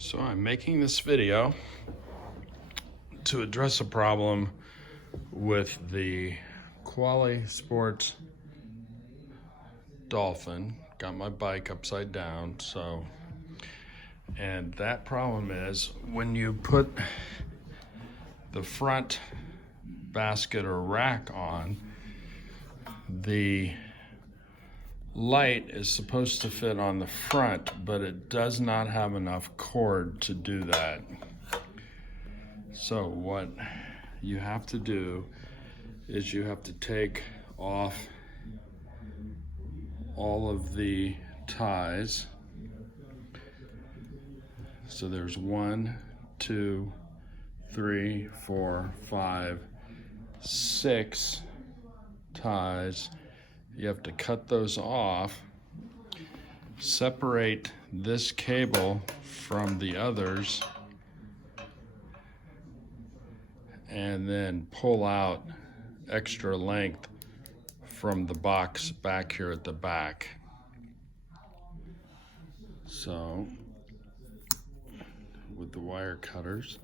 So I'm making this video to address a problem with the Qualisports Dolphin. Got my bike upside down, and that problem is when you put the front basket or rack on, the light is supposed to fit on the front, but it does not have enough cord to do that. So what you have to do is you have to take off all of the ties. So there's 1, 2, 3, 4, 5, 6 ties. You have to cut those off, separate this cable from the others, and then pull out extra length from the box back here at the back. So with the wire cutters,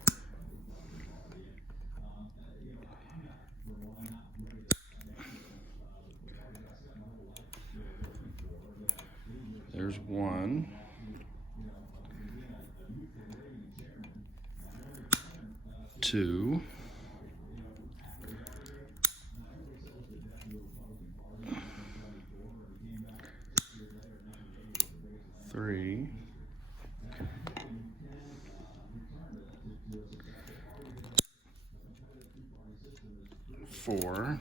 there's 1, 2, 3, 4,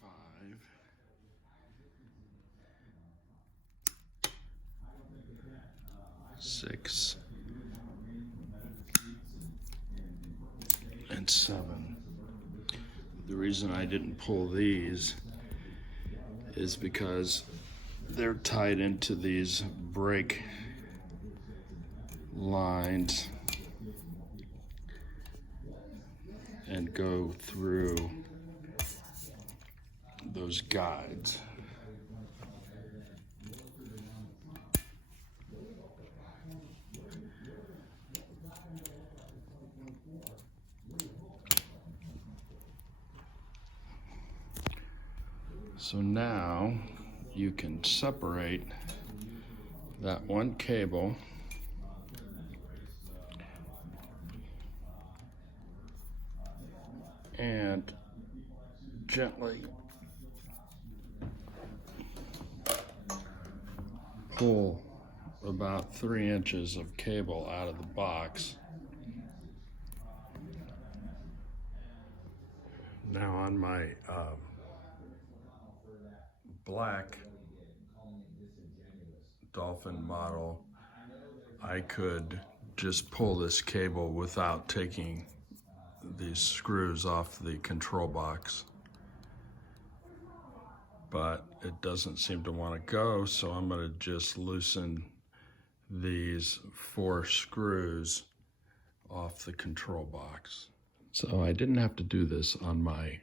5, 6, and 7. The reason I didn't pull these is because they're tied into these brake lines and go through those guides. So now you can separate that one cable and gently pull about 3 inches of cable out of the box. Now on my black Dolphin model, I could just pull this cable without taking these screws off the control box, but it doesn't seem to want to go, so I'm going to just loosen these 4 screws off the control box. So I didn't have to do this on my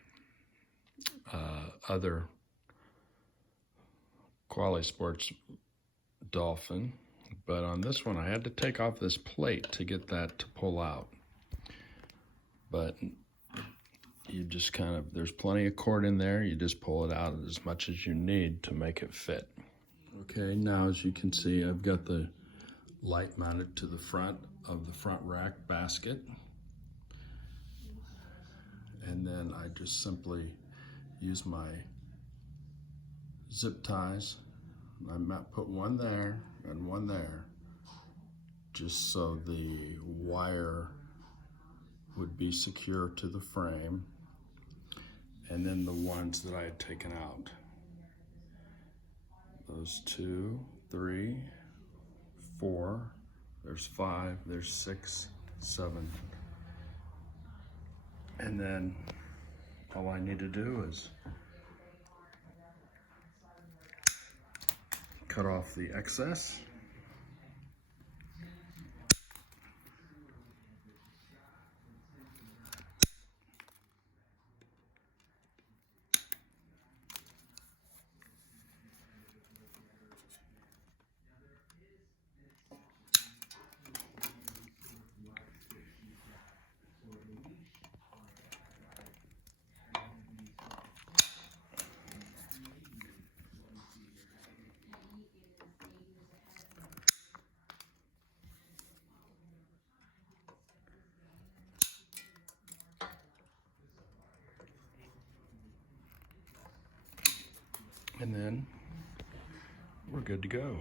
other Qualisports Dolphin, but on this one I had to take off this plate to get that to pull out. But you just kind of, there's plenty of cord in there, you just pull it out as much as you need to make it fit. Okay, now as you can see, I've got the light mounted to the front of the front rack basket, and then I just simply use my zip ties. I might put one there and one there, just so the wire would be secure to the frame, and then the ones that I had taken out. Those 2, 3, 4, there's 5, there's 6, 7. And then all I need to do is cut off the excess. and then we're good to go.